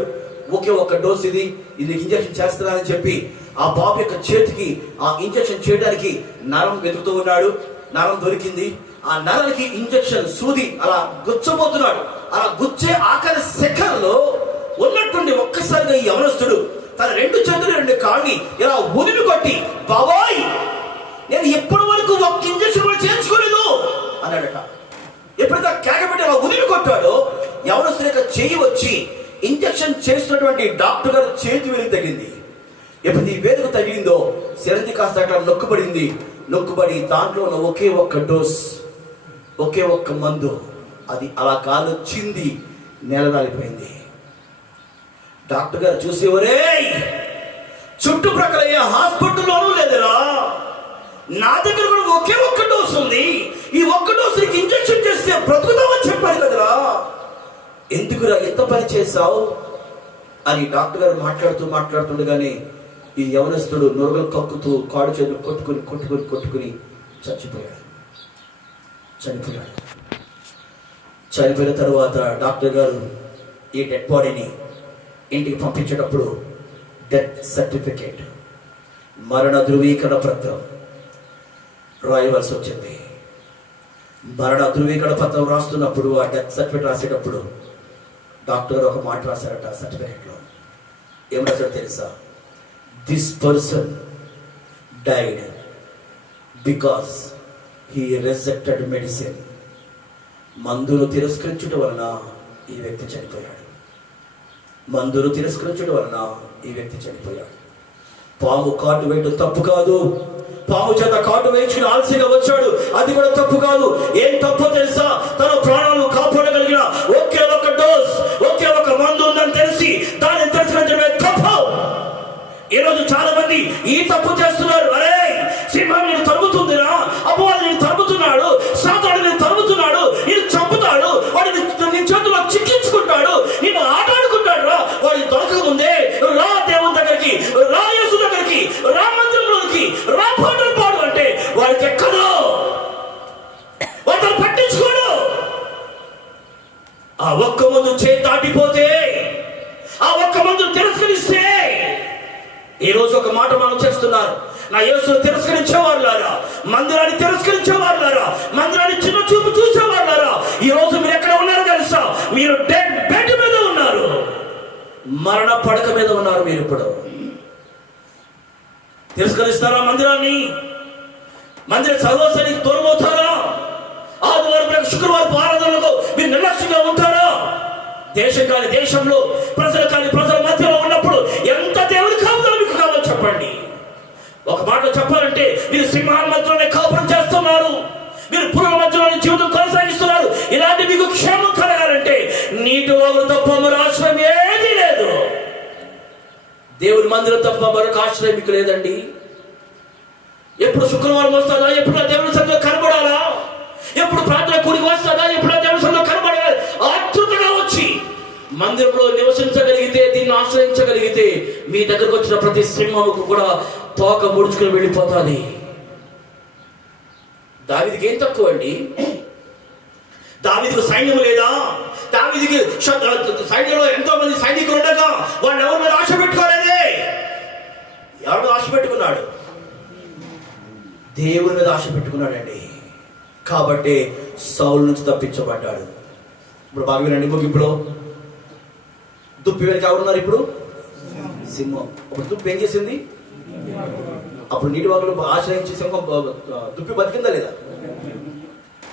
ఒకే ఒక్క డోస్ ఇది ఇంజెక్షన్ చేస్తున్నానని చెప్పి ఆ బాబు యొక్క చేతికి ఆ ఇంజెక్షన్ చేయడానికి నరం వెతుకుతూ ఉన్నాడు. నరం దొరికింది. ఆ నరానికి ఇంజెక్షన్ సూది అలా గుచ్చబోతున్నాడు. అలా గుచ్చే ఆఖరి సెకండ్లో ఉన్నట్టుండి ఒక్కసారిగా ఈ యవనస్తుడు తన 2 చేతులు 2 కాళ్ళని ఇలా ఉదిమి కొట్టి, బాబాయ్ నేను ఎప్పటి వరకు ఒక్క ఇంజక్షన్ కూడా చేయించుకోలేదు అన్నాడట. ఎప్పుడైతే కేకబెట్టి అలా ఉదిమి కొట్టాడో యవనస్తుడి యొక్క చెయ్యి వచ్చి ఇంజక్షన్ చేస్తున్నటువంటి డాక్టర్ గారు చేతి వేలికి తగిలింది. ఎప్పుడు ఈ వేలుకు తగిలిందో సిరంజి కాస్త అట్లా నొక్కుబడింది. నొక్కుబడి దాంట్లో ఉన్న ఒకే ఒక్క డోస్, ఒకే ఒక్క మందు అది అలా కాలు చింది నేలరాలిపోయింది. డాక్టర్ గారు చూసేవరే చుట్టుప్రక్కల ఏ హాస్పిటల్లోనూ లేదురా, నా దగ్గర కూడా ఒకే ఒక్క డోస్ ఉంది, ఈ ఒక్క డోసుకి ఇంజక్షన్ చేస్తే బ్రతుకుతామని చెప్పారు కదరా, ఎందుకురా ఎంత పని చేశావు అని డాక్టర్ గారు మాట్లాడుతుండగానే ఈ యవనస్తుడు నొరగలు కక్కుతూ కాడు చేతులు కొట్టుకుని చనిపోయాడు. చనిపోయిన తర్వాత డాక్టర్ గారు ఈ డెడ్ బాడీని ఇంటికి పంపించేటప్పుడు డెత్ సర్టిఫికేట్, మరణ ధృవీకరణ పత్రం రాయవలసి వచ్చింది. మరణ ధృవీకరణ పత్రం రాస్తున్నప్పుడు, ఆ డెత్ సర్టిఫికేట్ రాసేటప్పుడు డాక్టర్ గారు ఒక మాట రాశారట సర్టిఫికేట్లో. ఏం రాశారో తెలుసా? This person died because he rejected medicine. మందును తిరస్కరించడం వలన ఈ వ్యక్తి చనిపోయాడు. మందును తిరస్కరించడం వలన ఈ వ్యక్తి చనిపోయాడు. పాము కాటు వేయడం తప్పు కాదు. పాము చేత కాటు వేయించుకుని ఆలస్యంగా వచ్చాడు, అది కూడా తప్పు కాదు. ఏం తప్పు తెలుసా? తన ప్రాణాలు కాపాడగలిగిన ఒకే ఒక డోస్, ఒకే ఒక మందు ఉందని తెలిసి దాన్ని తిరస్కరించడమే తప్పు. ఈరోజు చాలా మంది ఈ తప్పు చేస్తున్నారు. అరే సింహం నేను తరుగుతుందిరా, అపవాది నేను తరుగుతున్నాడు, సాతాను నేను తరుగుతున్నాడు, నేను చంపుతాడు, వాడు నీ చేతుల్లో చిక్కించుకుంటాడు, నేను ఆటాడుకుంటాడు రా, వాడు దొరకముందే రా దేవుని దగ్గరికి, రా యేసు దగ్గరికి, రా మందిరంలోకి, రా పాటలు పాడు అంటే వాడికి ఎక్కడో వాడు పట్టించుకోడు. ఆ ఒక్క మందు చేతి దాటిపోతే, ఆ ఒక్క మందు తిరస్కరిస్తే, ఈ రోజు ఒక మాట మనం చేస్తున్నారు. నా యేసును తిరస్కరించేవారులారా, మందిరాన్ని తిరస్కరించేవారులారా, మందిరాన్ని చిన్న చూపు చూసేవారులారా, ఈ రోజు మీరు ఎక్కడ ఉన్నారో తెలుసా? మీరు డెడ్ బెడ్ మీద ఉన్నారు, మరణ పడక మీద ఉన్నారు. మీరు ఇప్పుడు తిరస్కరిస్తారా మందిరాన్ని? మందిర సర్వస్వానికి దూరం అవుతారా? ఆదివారం శుక్రవారం ఆరాధనలకు మీరు నిర్లక్ష్యంగా ఉంటారా? దేశం కాని దేశంలో, ప్రజలు కాని ప్రజల మధ్యలో ఉన్నప్పుడు ఎంత దేవుడి కాపుదల మీకు కావాలో చెప్పండి. ఒక మాట చెప్పాలంటే మీరు సింహాల మధ్యలోనే కాపురం చేస్తున్నారు, మీరు పురుగుల మధ్యలోనే జీవితం కొనసాగిస్తున్నారు. ఇలాంటి మీకు క్షేమం కలగాలంటే నీటి ఓగులు తప్ప మరో ఆశ్రయం ఏదీ లేదు. దేవుని మందిరం తప్ప మరొక ఆశ్రయం మీకు లేదండి. ఎప్పుడు శుక్రవారం వస్తుందా? ఎప్పుడు దేవుని సన్నిధిలో కనబడాలా? ఎప్పుడు ప్రార్థన కూడికి వస్తుందా? ఎప్పుడు దేవుని సన్నిధిలో కనబడాలి? ఆతృతగా వచ్చి మందిరంలో నివసించగలిగితే, దీన్ని ఆశ్రయించగలిగితే మీ దగ్గరకు వచ్చిన ప్రతి సింహముకు కూడా తోక ముడుచుకుని వెళ్ళిపోతుంది. దావీదుకి ఏం తక్కువ అండి? దావీదుకు సైన్యం లేదా? దావీదుకి సైన్యంలో ఎంతో మంది సైనికులు ఉండగా వాళ్ళు ఎవరి మీద ఆశ పెట్టుకోలేదే. పెట్టుకున్నాడు? దేవుని మీద ఆశ పెట్టుకున్నాడండి. కాబట్టి సౌలు నుంచి తప్పించబడ్డాడు. ఇప్పుడు బాగా వినండి ముగింపులో. దుప్పి వెనక ఎవరున్నారు ఇప్పుడు? సింహం. అప్పుడు దుప్పి ఏం చేసింది? అప్పుడు నీటి వాగులు ఆశ్రయించి సింహం దుప్పి బతికిందా లేదా?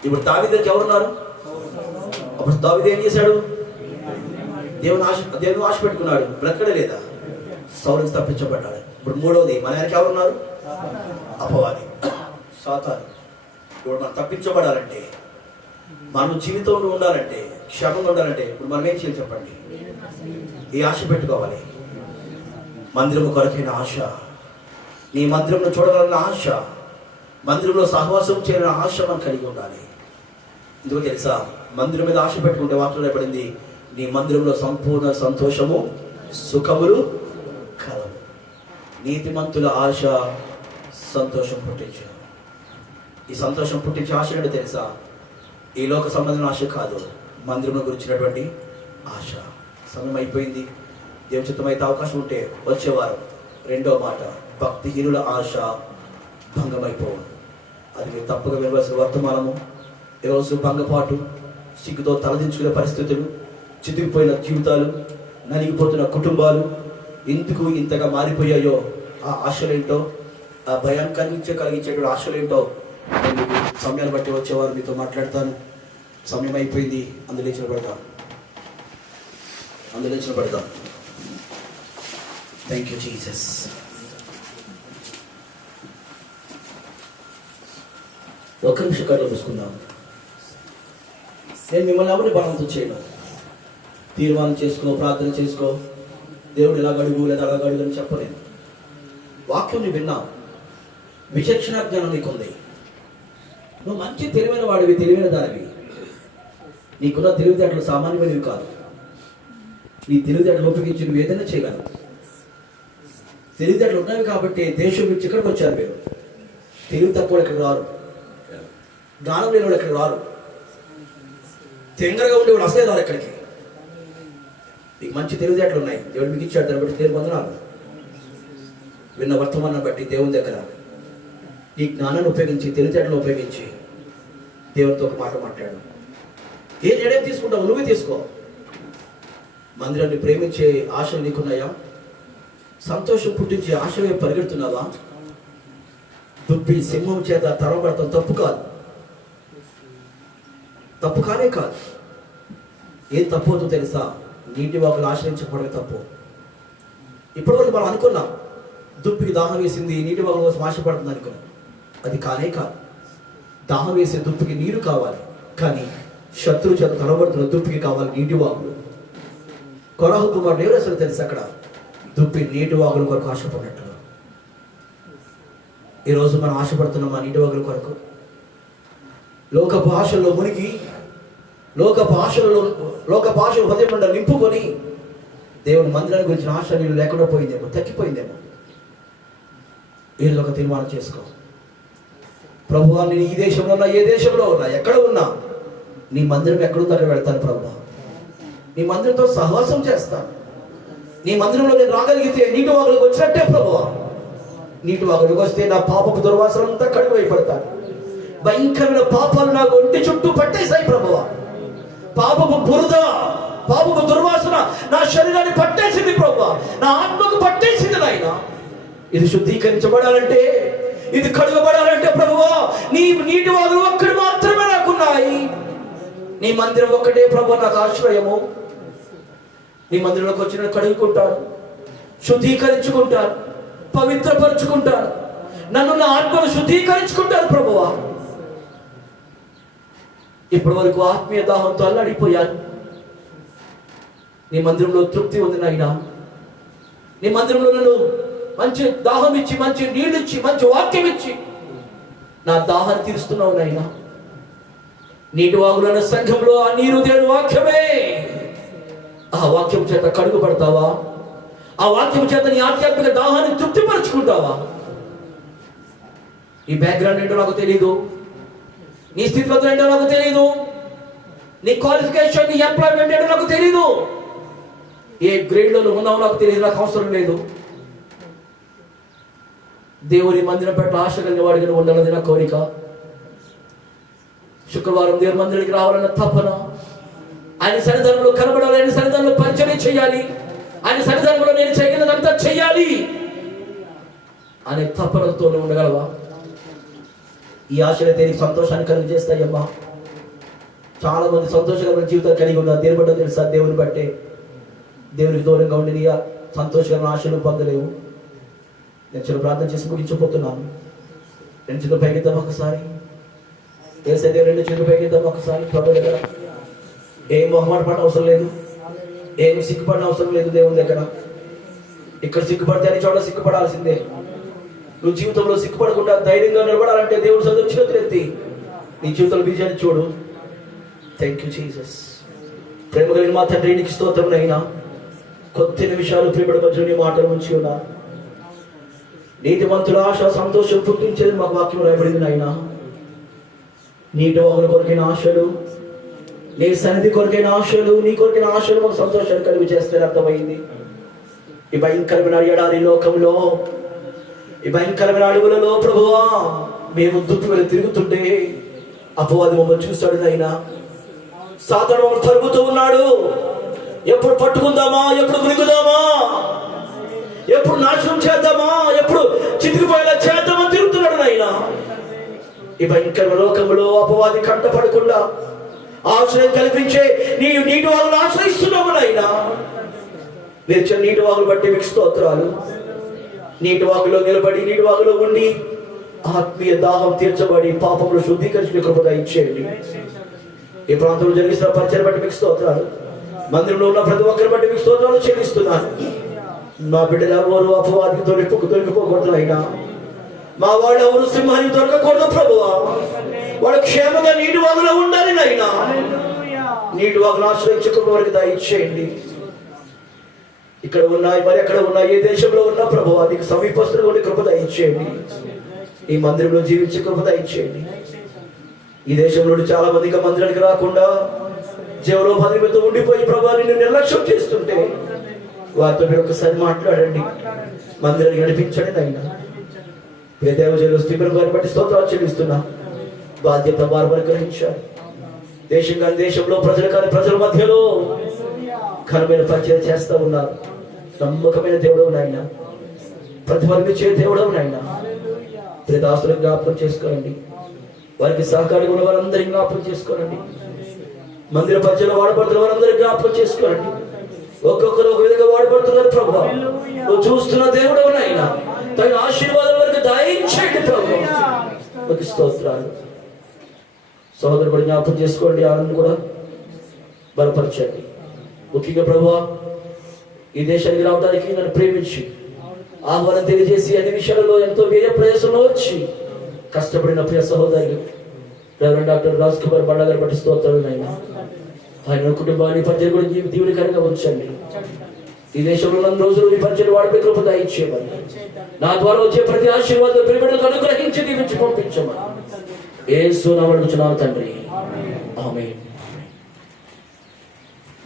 ఇప్పుడు దావీదు దగ్గర ఎవరున్నారు? అప్పుడు దావీదు ఏం చేశాడు? దేవుని ఆశ పెట్టుకున్నాడు, బ్రతకడే లేదా? సౌలు నుంచి తప్పించబడ్డాడు. ఇప్పుడు మూడవది, మన వెనక ఎవరున్నారు? అపవాది, సాతాను. ఇప్పుడు మనం తప్పించబడాలంటే, మనం జీవితంలో ఉండాలంటే, క్షేమంగా ఉండాలంటే ఇప్పుడు మనం ఏం చేయాలి చెప్పండి? ఈ ఆశ పెట్టుకోవాలి. మందిరము కొరకైన ఆశ, నీ మందిరంలో చూడగలన ఆశ, మందిరంలో సహవాసం చేయాలని ఆశ మనం కలిగి ఉండాలి. ఎందుకో తెలుసా? మందిరం మీద ఆశ పెట్టుకుంటే వాక్యంలో పడింది, నీ మందిరంలో సంపూర్ణ సంతోషము సుఖములు కలవు. నీతిమంతుల ఆశ సంతోషం పుట్టించు. ఈ సంతోషం పుట్టించే ఆశ ఏంటో తెలుసా? ఈ లోక సంబంధమైన ఆశ కాదు, మందిరంలో గురించినటువంటి ఆశ. సమయం అయిపోయింది. దేవుచిత్తమైతే అవకాశం ఉంటే వచ్చేవారు రెండో మాట, భక్తిహీనుల ఆశ భంగమైపోవు. అది మీరు తప్పగా వినవలసిన వర్తమానము. ఈరోజు భంగపాటు, సిగ్గుతో తలదించుకునే పరిస్థితులు, చితికిపోయిన జీవితాలు, నలిగిపోతున్న కుటుంబాలు ఎందుకు ఇంతగా మారిపోయాయో, ఆ ఆశలేంటో, ఆ భయం కలిగించేటువంటి ఆశలేంటో నేను సమయాన్ని బట్టి వచ్చేవారు మీతో మాట్లాడతాను. సమయం అయిపోయింది. అందులో పడతాం. Thank you Jesus. ఒక్క నిమిషం కళ్ళు మూసుకుందాం. నేను మిమ్మల్ని ఎవరిని బలవంతం చేయను. తీర్మానం చేసుకో, ప్రార్థన చేసుకో, దేవుడు ఇలా గడుగు లేదా అలా గడుగు అని చెప్పలేదు. వాక్యం విన్నావు, విచక్షణ జ్ఞానం నీకుంది, నువ్వు మంచి తెలివైన వాడివి, తెలివైన దానివి. నీకున్న తెలివితేటలు సామాన్యమైనవి కాదు. నీ తెలివితేటలు ఉపయోగించి నువ్వు ఏదైనా చేయగలవు. తెలివితేటలు ఉన్నవి కాబట్టి దేశం నుంచి ఇక్కడికి వచ్చారు. మీరు తెలివి తక్కువ ఇక్కడికి రారు, జ్ఞానం లేని వాళ్ళు ఇక్కడికి రారు, తెంగరగా ఉండేవాడు అసలే రారు ఇక్కడికి. మీకు మంచి తెలివితేటలు ఉన్నాయి, దేవుడు మీకు ఇచ్చాడు. దాన్ని బట్టి దేవుని వందనాలు. విన్న వర్తమానాన్ని బట్టి దేవుని దగ్గర ఈ జ్ఞానాన్ని ఉపయోగించి, తెలివితేటలను ఉపయోగించి దేవునితో ఒక మాట మాట్లాడు. ఏ నిర్ణయం తీసుకుంటావు నువ్వే తీసుకో. మందిరాన్ని ప్రేమించే ఆశలు నీకున్నాయా? సంతోషం పుట్టించే ఆశవే పరిగెడుతున్నావా? దుప్పి సింహం చేత తరబడతాం తప్పు కాదు, తప్పు కానే కాదు. ఏం తప్పు అవుతుందో తెలుసా? నీటి వాకులు ఆశ్రయించకపోవడమే తప్పు. ఇప్పటివరకు మనం అనుకున్నాం దుప్పికి దాహం వేసింది, నీటి వాకుల కోసం ఆశపడుతుంది అనుకున్నాం. అది కానే కాదు. దాహం వేసే దుప్పికి నీరు కావాలి, కానీ శత్రువు చేత తరబడుతున్న దుప్పికి కావాలి నీటి వాకులు. కొరాహు కుమారుడు ఎవరు అసలు తెలుసు? అక్కడ దుప్పి నీటి వాగుల కొరకు ఆశపడినట్లు. ఈరోజు మనం ఆశపడుతున్నాం ఆ నీటి వాగుల కొరకు. లోకపు ఆశల్లో మునిగి, లోకపు ఆశలు హృదయం నింపుకొని దేవుని మందిరాన్ని గురించిన ఆశ నీళ్ళు లేకుండా పోయిందేమో, తగ్గిపోయిందేమో. వీళ్ళు ఒక తీర్మానం చేసుకో. ప్రభువా, నేను ఈ దేశంలో ఉన్నా, ఏ దేశంలో ఉన్నా, ఎక్కడ ఉన్నా నీ మందిరం ఎక్కడుందో అక్కడ వెళ్తాను ప్రభువా. నీ మందిరంతో సహవాసం చేస్తాను. నీ మందిరంలో నేను రాగలిగితే నీటి వాగులకు వచ్చినట్టే ప్రభువా. నీటి వాగులకు వస్తే నా పాపపు దుర్వాసనంతా కడుగువైపడతాను. భయంకరమైన పాపాలు నాకు ఒంటి చుట్టూ పట్టేశాయి ప్రభువా. పాపపు బురద, పాపపు దుర్వాసన నా శరీరాన్ని పట్టేసింది ప్రభువా, నా ఆత్మకు పట్టేసింది నాయన. ఇది శుద్ధీకరించబడాలంటే, ఇది కడుగబడాలంటే ప్రభువా నీ నీటి వాగులు ఒక్కటి మాత్రమే నాకున్నాయి. నీ మందిరం ఒక్కటే ప్రభువా నాకు ఆశ్రయము. నీ మందిరంలోకి వచ్చిన కడుగుకుంటాను, శుద్ధీకరించుకుంటాను, పవిత్రపరుచుకుంటాను, నన్ను నా ఆత్మను శుద్ధీకరించుకుంటాను ప్రభువా. ఇప్పటి వరకు ఆత్మీయ దాహంతో అల్లాడిపోయాను. నీ మందిరంలో తృప్తి ఉంది నాయనా. నీ మందిరంలో నన్ను మంచి దాహం ఇచ్చి, మంచి నీళ్ళు ఇచ్చి, మంచి వాక్యం ఇచ్చి నా దాహాన్ని తీరుస్తున్నావు నాయనా. నీటి వాగులన్న సంఘంలో ఆ నీరు దేవుని వాక్యమే. ఆ వాక్యం చేత కడుగుపడతావా? ఆ వాక్యం చేత నీ ఆధ్యాత్మిక దాహాన్ని తృప్తిపరుచుకుంటావా? నీ బ్యాక్గ్రౌండ్ ఏంటో నాకు తెలీదు, నీ స్థితిగతులు ఏంటో నాకు తెలీదు, నీ క్వాలిఫికేషన్, నీ ఎంప్లాయ్మెంట్ ఏంటో నాకు తెలీదు, ఏ గ్రేడ్లో ఉన్నావో నాకు తెలియదు, నాకు అవసరం లేదు. దేవుని మందిరం పట్ల ఆశ కలిగిన వాడిగా ఉండాలది నా కోరిక. శుక్రవారం దేవుని మందిరానికి రావాలన్న తపన, ఆయన సన్నిధానంలో కనబడాలి, ఆయన సన్నిధానంలో పరిచయం చేయాలి, ఆయన సన్నిధానంలో నేను చేయగలదంతా చెయ్యాలి అనే తపనతోనే ఉండగలవా? ఈ ఆశలు దేనికి సంతోషాన్ని కలిగి చేస్తాయమ్మా. చాలా మంది సంతోషకరమైన జీవితాలు కలిగి ఉన్నారు. దేని బట్టో తెలుసా? దేవుని బట్టే. దేవునికి దూరంగా ఉండి నీ సంతోషకరమైన ఆశలు పొందలేవు. నేను చిన్న ప్రార్థన చేసి ముగించిపోతున్నాను. రెండు చేతులు పైకిద్దాం ఒకసారి. ఏసై దేవుడు రెండు చేతులు పైకిద్దాం ఒకసారి. ప్రభు దగ్గర ఏం మొహమాట పడిన అవసరం లేదు, ఏం సిగ్గుపడిన అవసరం లేదు. దేవుని దగ్గర ఇక్కడ సిగ్గుపడితే అని చోట సిగ్గుపడాల్సిందే. నువ్వు జీవితంలో సిగ్గుపడకుండా ధైర్యంగా నిలబడాలంటే దేవుడు సొంతం చేతులెత్తి నీ జీవితంలో విజయాన్ని చూడు. Thank you Jesus. ప్రేమ కలిగిన మా తండ్రి, నీకు స్తోత్రమునైనా కొద్ది నిమిషాలు ప్రియపడి మధ్య నీ మాటలు ఉంచి ఉన్నా. నీతిమంతుల ఆశ సంతోషం పుట్టించేది మాకు వాక్యం రాయబడింది నాయన. నీటి వాగుల కొరకైన ఆశలు, నీ సన్నిధి కొరకైన ఆశలు, నీ కొరకైన ఆశలు మాకు సంతోషాన్ని కలిగి చేస్తే అర్థమైంది. ఈ భయంకరమైన ఎడారి లోకంలో, ఈ భయంకరమైన అడవులలో ప్రభువా మేము దుప్పి వెళ్ళి తిరుగుతుంటే అపవాది మమ్మల్ని చూశాడు నాయన. సాతాను మమ్మల్ని తరుగుతూ ఉన్నాడు. ఎప్పుడు పట్టుకుందామా, ఎప్పుడు మునిగుదామా, ఎప్పుడు నాశనం చేద్దామా, ఎప్పుడు చితికిపోయేలా చేద్దామా తిరుగుతున్నాడు నాయన. ఈ భయంకర లోకంలో అపవాది కంటపడకుండా ఆశ్రయం కల్పించే నీ నీటి వాగులు ఆశ్రయిస్తున్నాము నాయన. మీరు నీటి వాగులు బట్టి మీకు స్తోత్రాలు. నీటి వాగులో నిలబడి, నీటి వాగులో ఉండి ఆత్మీయ దాహం తీర్చబడి పాపములు శుద్ధీకరించిన కృప ఇచ్చేయండి. ఈ ప్రాంతంలో జరిగిస్తున్న పరిచయం బట్టి మీకు స్తోత్రాలు. మందిరంలో ఉన్న ప్రతి ఒక్కరి బట్టి మీకు స్తోత్రాలు చెల్లిస్తున్నాను. మా బిడ్డలు ఎవరు అపవాదికి తొలగిపోకూడదు అయినా, మా వాళ్ళు ఎవరు సింహానికి దొరకకూడదు ప్రభువా. వాళ్ళు క్షేమంగా నీటి వాగులో ఉండాలి నాయనా. నీటి వాగును ఆశ్రయించుకున్న వారికి దయచేయండి. ఇక్కడ ఉన్నాయి, మరి ఎక్కడ ఉన్నాయి, ఏ దేశంలో ఉన్నా ప్రభువా నీకు సమీపస్తులు ఉండి కృప దయచేయండి. ఈ మందిరంలో జీవించే కృప దయచేయండి. ఈ దేశంలో చాలా మంది ఇంకా మందిరానికి రాకుండా జీవనోపాధి మీద ఉండిపోయి ప్రభా నిన్ను నిర్లక్ష్యం చేస్తుంటే వారితో మీరు ఒకసారి మాట్లాడండి, మందిరాన్ని నడిపించండి నాయనా. దేవజనులు స్టీఫెన్ గారిని బట్టి స్తోత్రాలు చెల్లిస్తున్నా. బాధ్యత వారు గ్రహించారు. దేశం కానీ దేశంలో ప్రజలు కానీ ప్రజల మధ్యలో ఘనమైన పరిచయం చేస్తూ ఉన్నారు. నమ్మకమైన దేవుడవు నాయన, ప్రతిఫలమిచ్చే దేవుడవు నాయన. దాసులకు జ్ఞాపకం చేసుకోండి, వారికి సహకారంగా ఉన్న వారందరికీ జ్ఞాపకం చేసుకోండి. మందిర పరిచయంలో వాడబడుతున్న వారందరికీ జ్ఞాపకం చేసుకోండి. ఒక్కొక్కరు ఒక విధంగా వాడబడుతున్నారు ప్రభువా. నువ్వు చూస్తున్న దేవుడవు నాయన, తగిన ఆశీర్వాదం వరకు దయచేయండి ప్రభువా. స్తోత్రాలు. సహోదరు కూడా జ్ఞాపకం చేసుకోండి, ఆనందం కూడా బలపరచండి. ముఖ్యంగా ప్రభువా ఈ దేశానికి రావడానికి నన్ను ప్రేమించి ఆహ్వానం తెలియజేసి అన్ని విషయాలలో ఎంతో వ్యయ ప్రయాసంలో వచ్చి కష్టపడిన ప్రియ సహోదరులు రెవరెండ్ డాక్టర్ రాజ్ కుమార్ బండా గారు బట్టి స్తోత్రాలు నాయన. ఆయన కుటుంబాన్ని పరిచయం కూడా దీవునికరంగా ఉంచండి. ఈ దేశంలో ఉన్న రోజులు నీ పరిచయం వాడిపై కృప దయచేయమని, నా ద్వారా వచ్చే ప్రతి ఆశీర్వాదం పిలుపులకు అనుగ్రహించి దీవించి పంపించమని యేసు నామమున అడుగుచున్నాను తండ్రి, ఆమేన్.